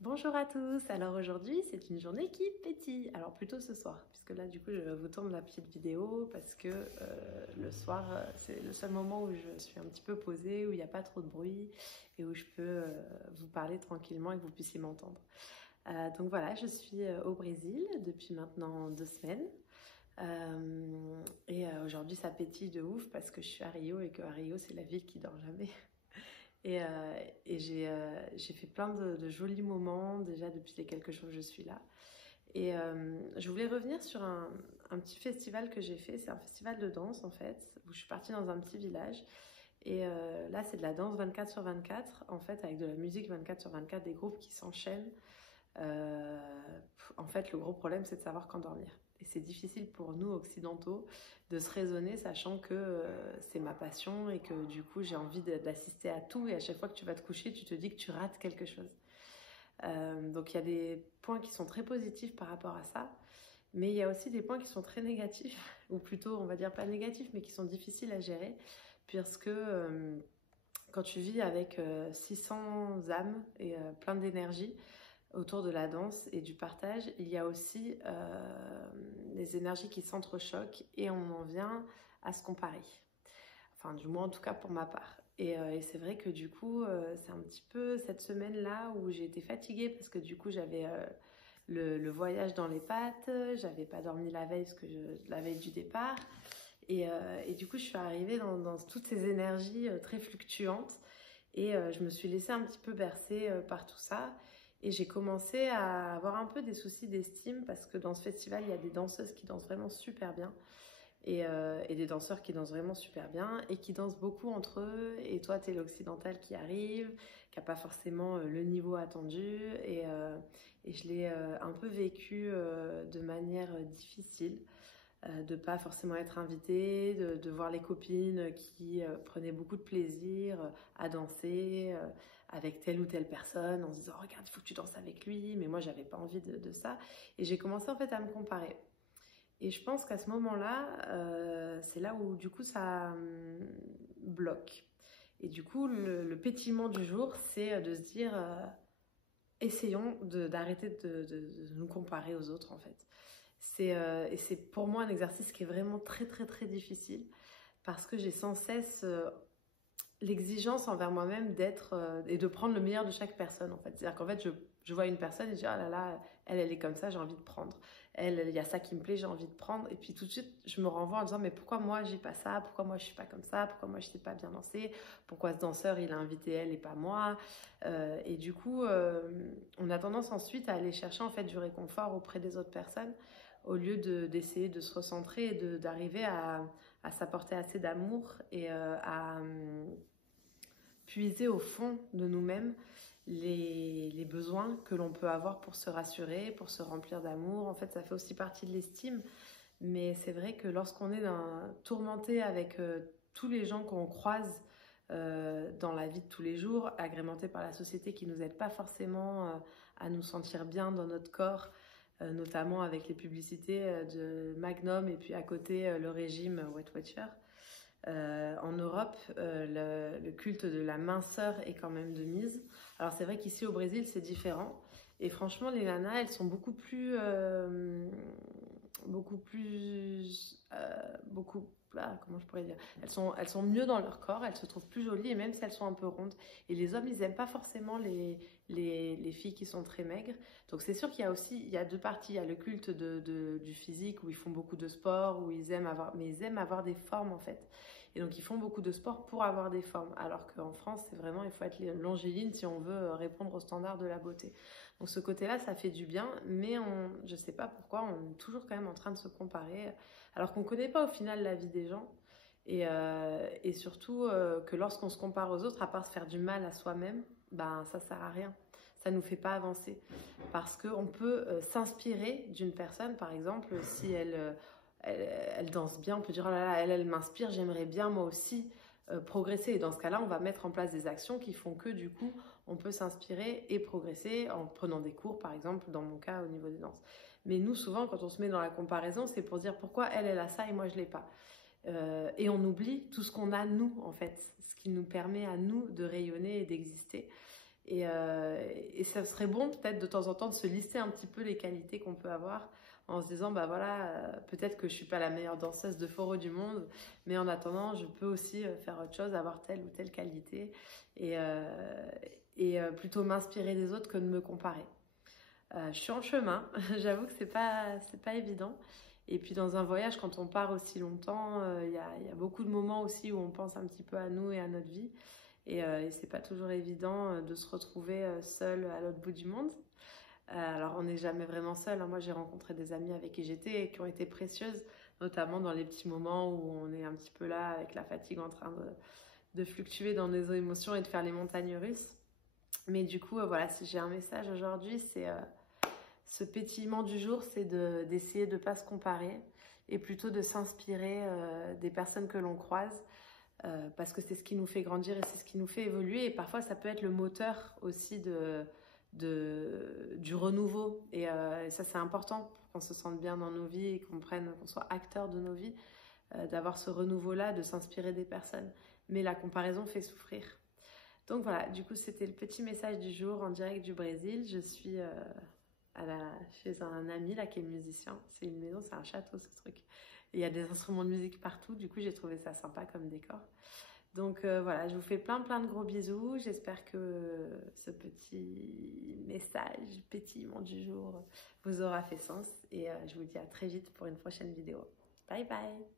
Bonjour à tous, alors aujourd'hui c'est une journée qui pétille, alors plutôt ce soir, puisque là du coup je vous tourne la petite vidéo parce que le soir c'est le seul moment où je suis un petit peu posée, où il n'y a pas trop de bruit et où je peux vous parler tranquillement et que vous puissiez m'entendre. Donc voilà, je suis au Brésil depuis maintenant 2 semaines. Aujourd'hui ça pétille de ouf parce que je suis à Rio et que à Rio c'est la ville qui dort jamais. Et, j'ai fait plein de jolis moments déjà depuis les quelques jours que je suis là. Je voulais revenir sur un petit festival que j'ai fait. C'est un festival de danse en fait, où je suis partie dans un petit village. Là, c'est de la danse 24 sur 24, en fait, avec de la musique 24 sur 24, des groupes qui s'enchaînent. Euh, En fait, le gros problème, c'est de savoir quand dormir. Et c'est difficile pour nous, occidentaux, de se raisonner, sachant que c'est ma passion et que du coup, j'ai envie d'assister à tout. Et à chaque fois que tu vas te coucher, tu te dis que tu rates quelque chose. Donc, il y a des points qui sont très positifs par rapport à ça. Mais il y a aussi des points qui sont très négatifs, ou plutôt, on va dire pas négatifs, mais qui sont difficiles à gérer, puisque quand tu vis avec 600 âmes et plein d'énergie, autour de la danse et du partage, il y a aussi les énergies qui s'entrechoquent et on en vient à se comparer. Enfin, du moins en tout cas pour ma part. Et c'est vrai que du coup, c'est un petit peu cette semaine-là où j'ai été fatiguée parce que du coup, j'avais le voyage dans les pattes, j'avais pas dormi la veille, la veille du départ. Et du coup, je suis arrivée dans toutes ces énergies très fluctuantes et je me suis laissée un petit peu bercer par tout ça. Et j'ai commencé à avoir un peu des soucis d'estime parce que dans ce festival, il y a des danseuses qui dansent vraiment super bien et des danseurs qui dansent vraiment super bien et qui dansent beaucoup entre eux. Et toi, tu es l'occidental qui arrive, qui n'a pas forcément le niveau attendu. Et je l'ai un peu vécu de manière difficile. De pas forcément être invitée, de voir les copines qui prenaient beaucoup de plaisir à danser avec telle ou telle personne en se disant regarde il faut que tu danses avec lui, mais moi j'avais pas envie de ça et j'ai commencé en fait à me comparer. Et je pense qu'à ce moment-là, c'est là où du coup ça bloque. Et du coup le pétillement du jour c'est de se dire essayons d'arrêter de nous comparer aux autres en fait. Et c'est pour moi un exercice qui est vraiment très très très difficile parce que j'ai sans cesse l'exigence envers moi-même d'être et de prendre le meilleur de chaque personne en fait. C'est-à-dire qu'en fait je vois une personne et je dis ah là là, elle est comme ça, j'ai envie de prendre. Elle, il y a ça qui me plaît, j'ai envie de prendre. Et puis tout de suite, je me renvoie en disant mais pourquoi moi j'ai pas ça, pourquoi moi je suis pas comme ça, pourquoi moi je sais pas bien danser, pourquoi ce danseur il a invité elle et pas moi. Et du coup, on a tendance ensuite à aller chercher en fait du réconfort auprès des autres personnes au lieu d'essayer de se recentrer et d'arriver à s'apporter assez d'amour et à puiser au fond de nous-mêmes les besoins que l'on peut avoir pour se rassurer, pour se remplir d'amour. En fait, ça fait aussi partie de l'estime. Mais c'est vrai que lorsqu'on est tourmenté avec tous les gens qu'on croise dans la vie de tous les jours, agrémentés par la société qui ne nous aide pas forcément à nous sentir bien dans notre corps, notamment avec les publicités de Magnum et puis à côté le régime Weight Watcher. En Europe, le culte de la minceur est quand même de mise. Alors c'est vrai qu'ici au Brésil c'est différent. Et franchement les nanas elles sont beaucoup comment je pourrais dire, elles sont mieux dans leur corps, elles se trouvent plus jolies et même si elles sont un peu rondes. Et les hommes ils aiment pas forcément les filles qui sont très maigres. Donc c'est sûr il y a deux parties. Il y a le culte du physique où ils font beaucoup de sport, où mais ils aiment avoir des formes en fait. Et donc ils font beaucoup de sport pour avoir des formes. Alors qu'en France c'est vraiment il faut être longiligne si on veut répondre aux standards de la beauté. Donc ce côté-là, ça fait du bien, mais je ne sais pas pourquoi, on est toujours quand même en train de se comparer, alors qu'on ne connaît pas au final la vie des gens. Et surtout que lorsqu'on se compare aux autres, à part se faire du mal à soi-même, ben ça sert à rien. Ça ne nous fait pas avancer. Parce qu'on peut s'inspirer d'une personne, par exemple, si elle danse bien, on peut dire oh là là, elle m'inspire, j'aimerais bien moi aussi progresser. Et dans ce cas-là, on va mettre en place des actions qui font que du coup, on peut s'inspirer et progresser en prenant des cours, par exemple, dans mon cas, au niveau des danses. Mais nous, souvent, quand on se met dans la comparaison, c'est pour dire pourquoi elle a ça et moi, je l'ai pas. Et on oublie tout ce qu'on a, nous, en fait, ce qui nous permet à nous de rayonner et d'exister. Et ça serait bon peut-être de temps en temps de se lister un petit peu les qualités qu'on peut avoir en se disant, bah voilà, peut-être que je suis pas la meilleure danseuse de forró du monde, mais en attendant, je peux aussi faire autre chose, avoir telle ou telle qualité et plutôt m'inspirer des autres que de me comparer. Je suis en chemin, j'avoue que c'est pas évident. Et puis dans un voyage, quand on part aussi longtemps, il y a beaucoup de moments aussi où on pense un petit peu à nous et à notre vie. Et c'est pas toujours évident de se retrouver seul à l'autre bout du monde. Alors on n'est jamais vraiment seul, hein. Moi j'ai rencontré des amis avec qui j'étais et qui ont été précieuses, notamment dans les petits moments où on est un petit peu là avec la fatigue en train de fluctuer dans nos émotions et de faire les montagnes russes. Mais du coup, voilà, si j'ai un message aujourd'hui, c'est ce pétillement du jour, c'est d'essayer de ne pas se comparer et plutôt de s'inspirer des personnes que l'on croise. Parce que c'est ce qui nous fait grandir et c'est ce qui nous fait évoluer. Et parfois, ça peut être le moteur aussi du renouveau. Et ça, c'est important pour qu'on se sente bien dans nos vies et qu'on soit acteur de nos vies, d'avoir ce renouveau-là, de s'inspirer des personnes. Mais la comparaison fait souffrir. Donc voilà, du coup, c'était le petit message du jour en direct du Brésil. Je suis chez un ami là qui est musicien. C'est une maison, c'est un château ce truc. Et il y a des instruments de musique partout. Du coup, j'ai trouvé ça sympa comme décor. Donc voilà, je vous fais plein de gros bisous. J'espère que ce petit message pétillement du jour vous aura fait sens. Et je vous dis à très vite pour une prochaine vidéo. Bye bye!